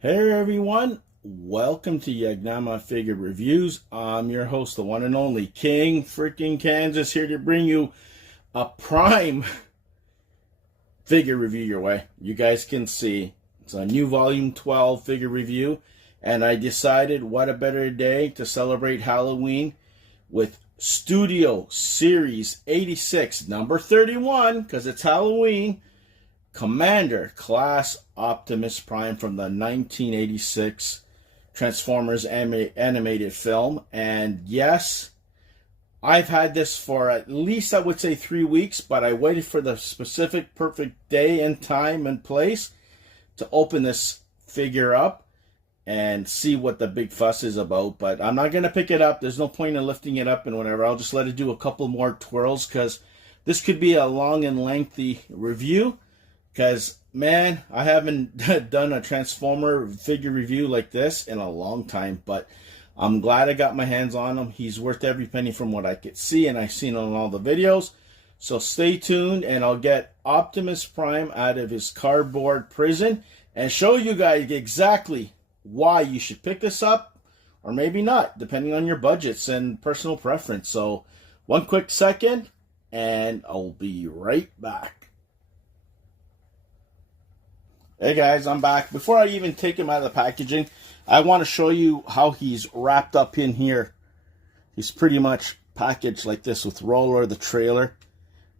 Hey everyone, welcome to Yagnama Figure Reviews. I'm your host, the one and only King freaking Kansas, here to bring you a prime figure review your way. You guys can see it's a new volume 12 figure review, and I decided what a better day to celebrate Halloween with Studio Series 86 number 31, because it's Halloween. Commander Class Optimus Prime from the 1986 Transformers animated film. And yes, I've had this for at least, I would say, 3 weeks, but I waited for the specific perfect day and time and place to open this figure up and see what the big fuss is about. But I'm not going to pick it up. There's no point in lifting it up and whatever. I'll just let it do a couple more twirls, because this could be a long and lengthy review. Because, man, I haven't done a Transformer figure review like this in a long time. But I'm glad I got my hands on him. He's worth every penny from what I could see, and I've seen on all the videos. So stay tuned, and I'll get Optimus Prime out of his cardboard prison and show you guys exactly why you should pick this up, or maybe not, depending on your budgets and personal preference. So one quick second, and I'll be right back. Hey guys, I'm back. Before I even take him out of the packaging, I want to show you how he's wrapped up in here. He's pretty much packaged like this with roller, the trailer.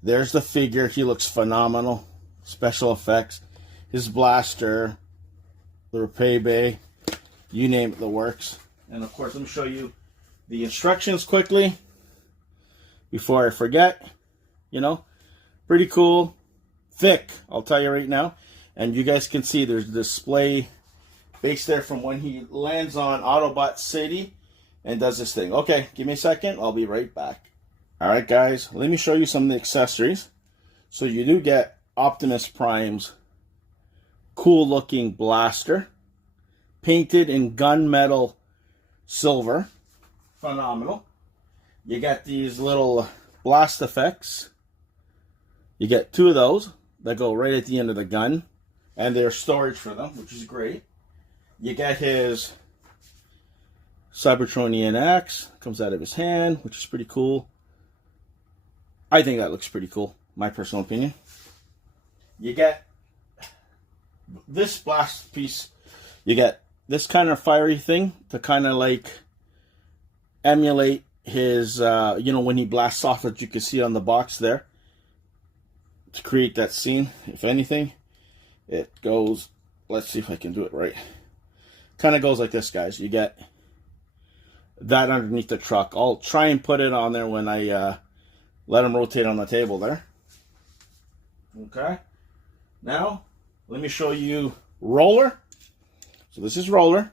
There's the figure. He looks phenomenal. Special effects. His blaster, the repay bay, you name it, the works. And of course, let me show you the instructions quickly before I forget. You know, pretty cool. Thick, I'll tell you right now. And you guys can see there's a display base there from when he lands on Autobot City and does this thing. Okay, give me a second. I'll be right back. All right, guys. Let me show you some of the accessories. So you do get Optimus Prime's cool-looking blaster, painted in gunmetal silver. Phenomenal. You got these little blast effects. You get 2 of those that go right at the end of the gun. And there's storage for them, which is great. You get his Cybertronian axe. Comes out of his hand, which is pretty cool. I think that looks pretty cool, my personal opinion. You get this blast piece. You get this kind of fiery thing to kind of like emulate his, when he blasts off, as you can see on the box there. To create that scene, if anything. It goes, let's see if I can do it right. Kind of goes like this, guys. You get that underneath the truck. I'll try and put it on there when I let him rotate on the table there. Okay. Now, let me show you Roller. So this is Roller.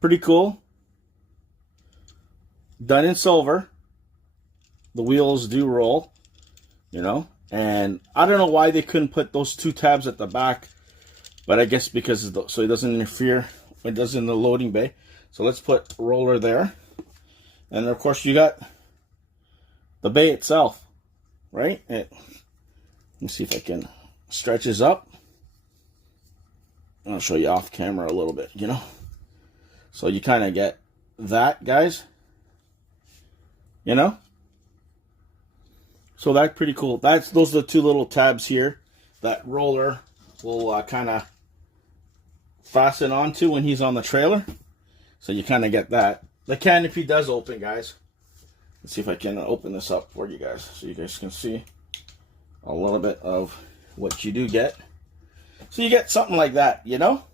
Pretty cool. Done in silver. The wheels do roll, you know. And I don't know why they couldn't put those 2 tabs at the back, but I guess because so it doesn't interfere when it does in the loading bay. So let's put Roller there. And of course you got the bay itself, right? Let me see if I can stretch this up. I'll show you off camera a little bit, you know. So you kind of get that, guys. You know? So that's pretty cool. Those are the 2 little tabs here that Roller will kind of fasten onto when he's on the trailer. So you kind of get that. The canopy does open, guys. Let's see if I can open this up for you guys so you guys can see a little bit of what you do get. So you get something like that, you know?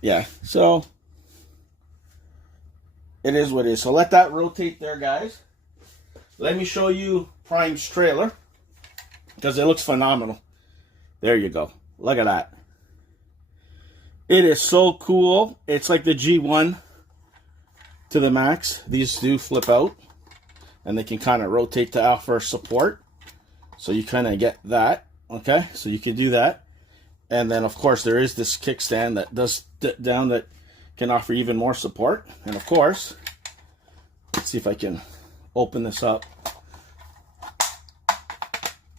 Yeah, so it is what it is. So let that rotate there, guys. Let me show you Prime's trailer, because it looks phenomenal. There you go. Look at that. It is so cool. It's like the G1 to the max. These do flip out, and they can kind of rotate to offer support. So you kind of get that. Okay, so you can do that. And then, of course, there is this kickstand that does sit down that can offer even more support. And, of course, let's see if I can open this up.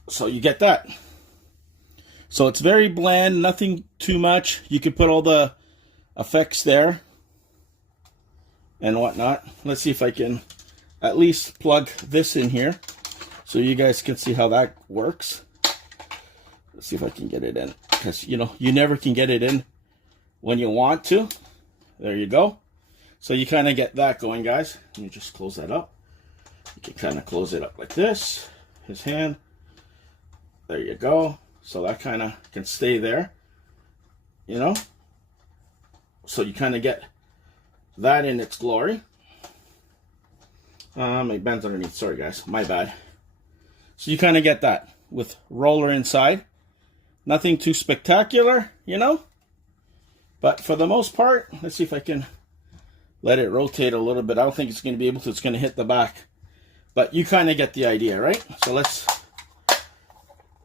So you get that. So it's very bland, nothing too much. You could put all the effects there and whatnot. Let's see if I can at least plug this in here so you guys can see how that works. Let's see if I can get it in, because you know, you never can get it in when you want to. There you go. So you kind of get that going, guys. Let me just close that up. You can kind of close it up like this. His hand. There you go. So that kind of can stay there, you know. So you kind of get that in its glory. It bends underneath. Sorry, guys. My bad. So you kind of get that with roller inside. Nothing too spectacular, you know. But for the most part, let's see if I can let it rotate a little bit. I don't think it's going to be able to. It's going to hit the back. But you kind of get the idea, right? So let's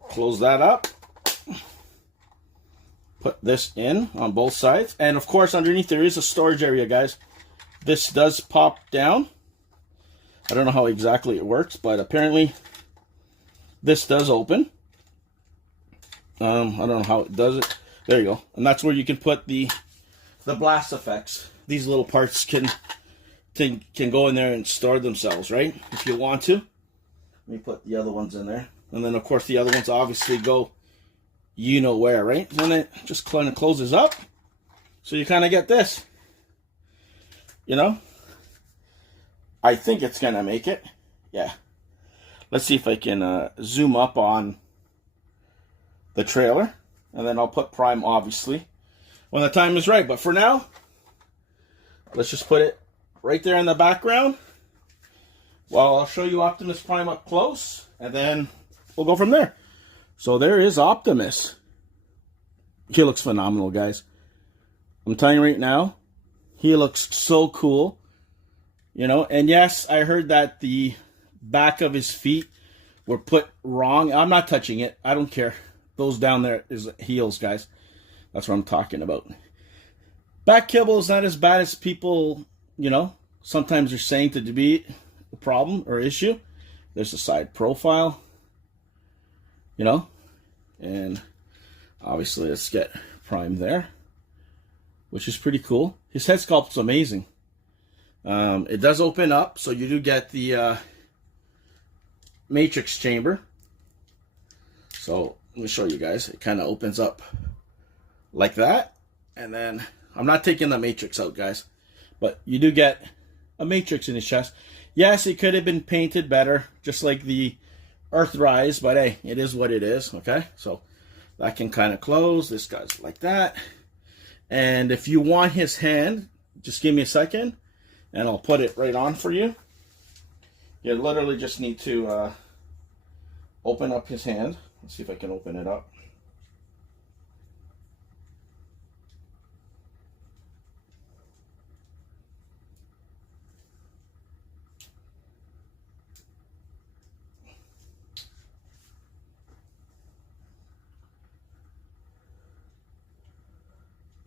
close that up. Put this in on both sides. And of course, underneath there is a storage area, guys. This does pop down. I don't know how exactly it works, but apparently this does open. I don't know how it does it. There you go. And that's where you can put the blast effects. These little parts can go in there and store themselves, right? If you want to. Let me put the other ones in there. And then, of course, the other ones obviously go you know where, right? And then it just kind of closes up. So you kind of get this. You know? I think it's going to make it. Yeah. Let's see if I can zoom up on the trailer. And then I'll put Prime, obviously, when the time is right. But for now, let's just put it right there in the background. Well, I'll show you Optimus Prime up close, and then we'll go from there. So there is Optimus. He looks phenomenal, guys. I'm telling you right now, he looks so cool. You know, and yes, I heard that the back of his feet were put wrong. I'm not touching it. I don't care. Those down there is heels, guys. That's what I'm talking about. Back kibble is not as bad as people, you know, sometimes are saying to be a problem or issue. There's a side profile, you know, and obviously let's get Prime there, which is pretty cool. His head sculpt's amazing. It does open up, so you do get the matrix chamber. So let me show you guys. It kind of opens up like that. And then, I'm not taking the matrix out, guys. But you do get a matrix in his chest. Yes, it could have been painted better, just like the Earthrise. But hey, it is what it is, okay? So that can kind of close. This guy's like that. And if you want his hand, just give me a second. And I'll put it right on for you. You literally just need to open up his hand. Let's see if I can open it up.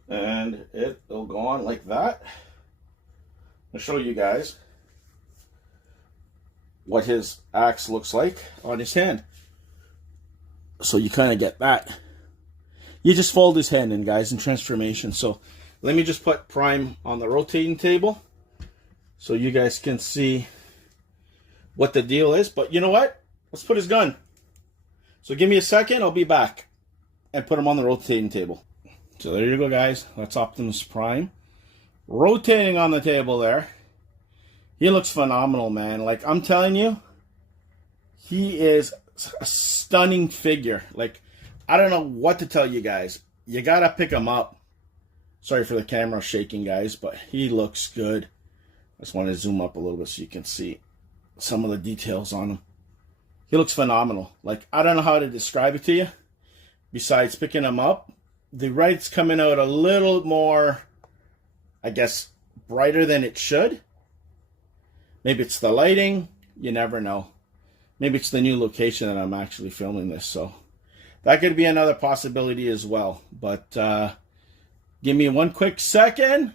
And it'll go on like that. I'll show you guys what his axe looks like on his hand. So you kind of get that. You just fold his hand in, guys, in transformation. So let me just put Prime on the rotating table so you guys can see what the deal is. But you know what? Let's put his gun. So give me a second. I'll be back and put him on the rotating table. So there you go, guys. That's Optimus Prime rotating on the table there. He looks phenomenal, man. Like, I'm telling you, he is a stunning figure. Like, I don't know what to tell you guys. You gotta pick him up. Sorry for the camera shaking, guys, but he looks good. I just want to zoom up a little bit so you can see some of the details on him. He looks phenomenal. Like, I don't know how to describe it to you besides picking him up. The light's coming out a little more, I guess, brighter than it should. Maybe it's the lighting. You never know. Maybe it's the new location that I'm actually filming this. So that could be another possibility as well. But give me one quick second.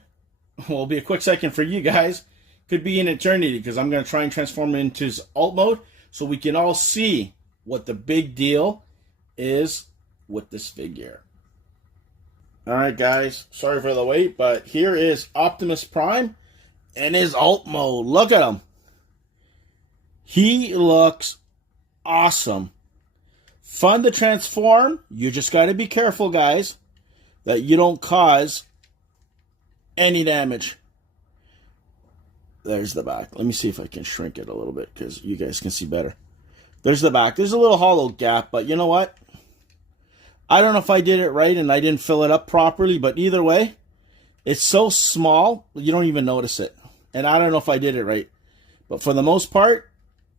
Well, it'll be a quick second for you guys. Could be an eternity because I'm going to try and transform it into his alt mode so we can all see what the big deal is with this figure. Alright guys, sorry for the wait, but here is Optimus Prime in his alt mode. Look at him. He looks awesome. Fun to transform. You just got to be careful, guys, that you don't cause any damage. There's the back. Let me see if I can shrink it a little bit because you guys can see better. There's the back. There's a little hollow gap, but you know what? I don't know if I did it right and I didn't fill it up properly, but either way, it's so small, you don't even notice it. And I don't know if I did it right. But for the most part,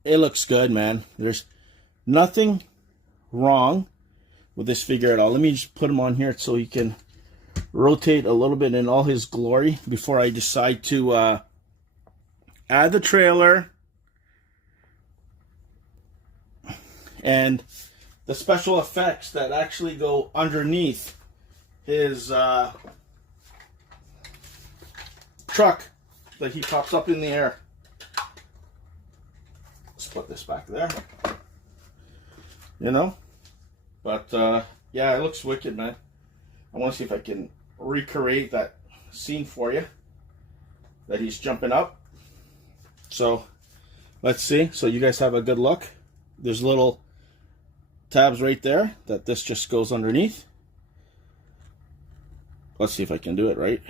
it looks good, man. There's nothing wrong with this figure at all. Let me just put him on here so he can rotate a little bit in all his glory before I decide to add the trailer and the special effects that actually go underneath his truck that he pops up in the air. Let's put this back there. You know? But, yeah, it looks wicked, man. I want to see if I can recreate that scene for you. That he's jumping up. So, let's see. So you guys have a good look. There's little tabs right there that this just goes underneath. Let's see if I can do it right.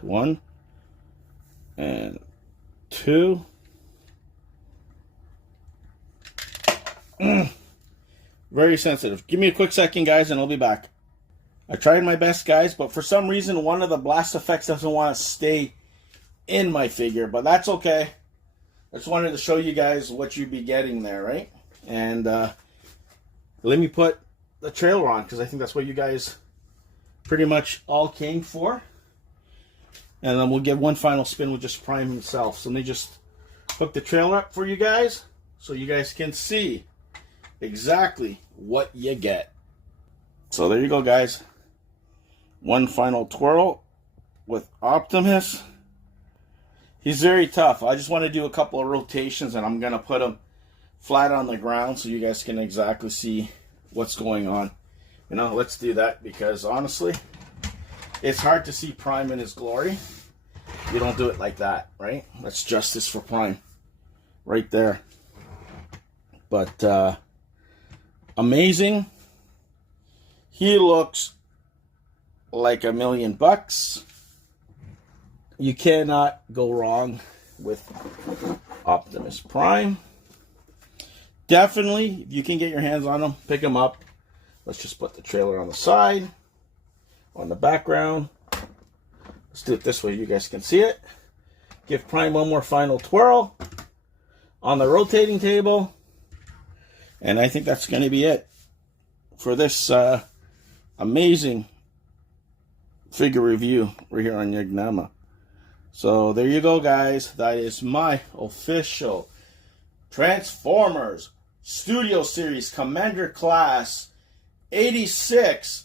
1 and 2. Very sensitive. Give me a quick second, guys, and I'll be back. I tried my best, guys, but for some reason one of the blast effects doesn't want to stay in my figure, but that's okay. I just wanted to show you guys what you'd be getting there, right? And let me put the trailer on, because I think that's what you guys pretty much all came for. And then we'll get one final spin with just Prime himself. So let me just hook the trailer up for you guys so you guys can see exactly what you get. So there you go, guys. One final twirl with Optimus. He's very tough. I just want to do a couple of rotations and I'm going to put him flat on the ground so you guys can exactly see what's going on. You know, let's do that because honestly, it's hard to see Prime in his glory. You don't do it like that, right? That's justice for Prime. Right there. But, amazing. He looks like $1,000,000. You cannot go wrong with Optimus Prime. Definitely, if you can get your hands on him, pick him up. Let's just put the trailer on the side, on the background. Let's do it this way, you guys can see it. Give Prime one more final twirl on the rotating table. And I think that's going to be it for this amazing figure review right here on Yagnama. So there you go, guys. That is my official Transformers Studio Series Commander Class 86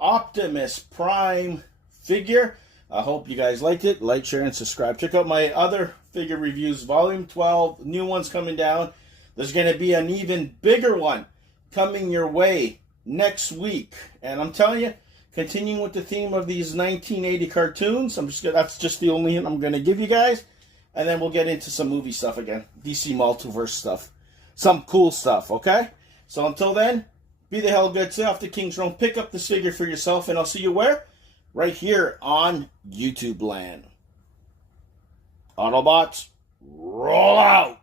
Optimus Prime figure. I hope you guys liked it. Like, share, and subscribe. Check out my other figure reviews. Volume 12. New ones coming down. There's going to be an even bigger one coming your way next week. And I'm telling you, continuing with the theme of these 1980 cartoons, that's just the only hint I'm going to give you guys. And then we'll get into some movie stuff again. DC Multiverse stuff. Some cool stuff, okay? So until then, be the hell good. Stay off the King's Throne. Pick up this figure for yourself. And I'll see you where? Right here on YouTube land. Autobots, roll out!